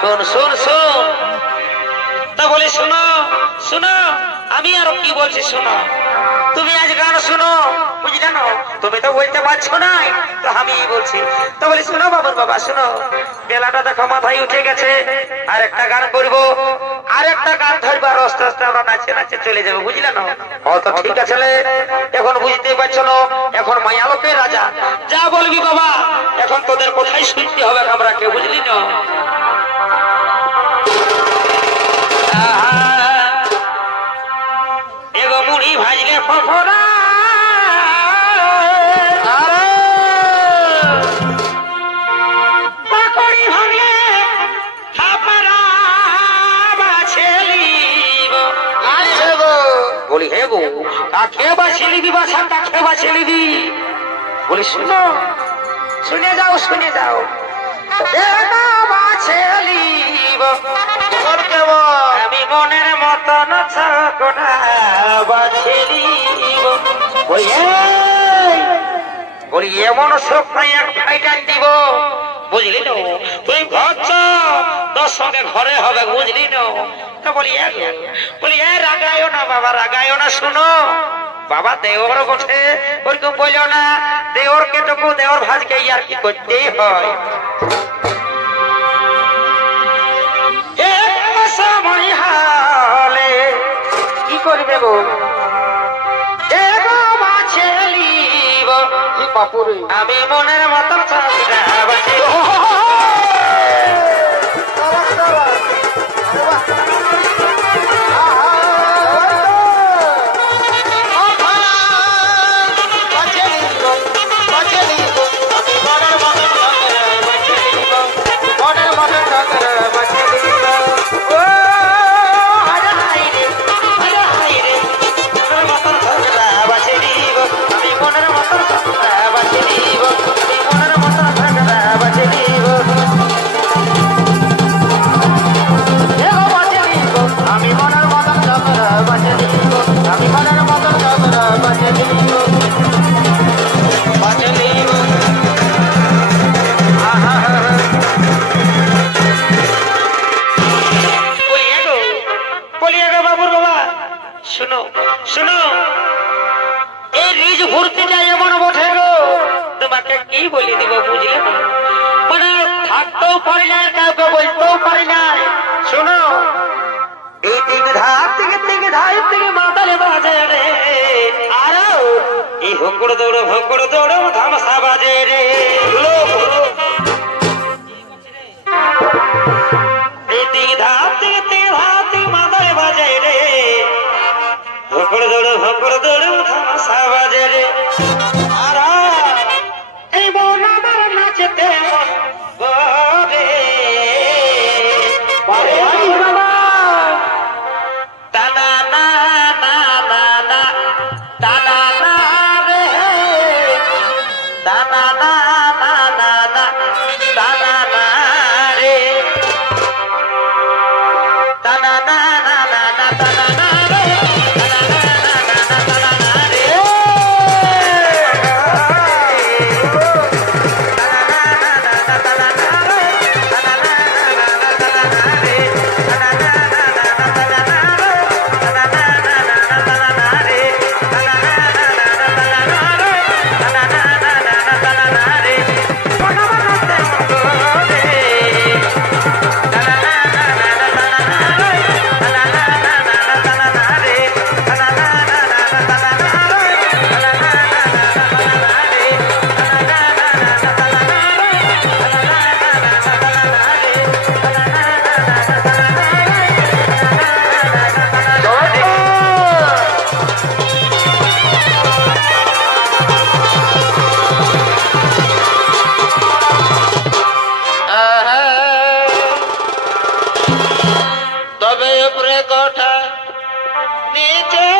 শোন শোন শোন তা বলি শোনো শোনো আমি আরো কি বলছি শোনো তুমি আজ গান শোনো বুঝলে না তুমি তো বলতে পারছো না তো আমি বলছি তো বলি শোনো বাবুর বাবা শোনো বেলাটা দেখো মাথায় উঠে গেছে আর একটা গান করবো আর একটা গান ধরবো আর আস্তে আস্তে আমরা নাচে নাচে চলে যাবো বুঝলে না তো ঠিক আছে এখন বুঝতেই পারছো না এখন মায়ালোকের রাজা যা বলবি বাবা এখন তোদের কোথায় শুনতে হবে আমরা কেউ বুঝলি না এগো মুড়ি ভাজলে ফফরা পাকড়ি ভাঙলে হাপরা বাছেলিব বলি হে গো কাকে বাছেলিবি বাছা কাকে বাছেলিবি বলি শুনো শুনে যাও বাছেলিব আমি মনের মতন ছাগনা বাছেলিব বলি এমন সব এক ফাইটান দিব বুঝলি না তুই ভাবছ তোর সঙ্গে ঘরে হবে বুঝলি না তো বলি রাগায়ও না বাবা রাগায়ও না শুনো বাবা দেওর বসে ওরকম বললো না দেওর কেটুকু দেওর ভাজকে আর কি করতেই হয় সময় হলে কি করবে গো আমি মনের মতো কি বলি দিব বুঝলে মানে থাকতেও পারি না কাউকে বলতেও পারি না শোনো এই তিন ধার থেকে মাতালে বাজে রে আর এই ভঙ্কড় দৌড় ধামসা বাজে রে এই তিন ধার থেকে মাতালে বাজে রে ভঙ্কড় দৌড় ধামসা বাজে রে তবে উপরে কোঠা নিচে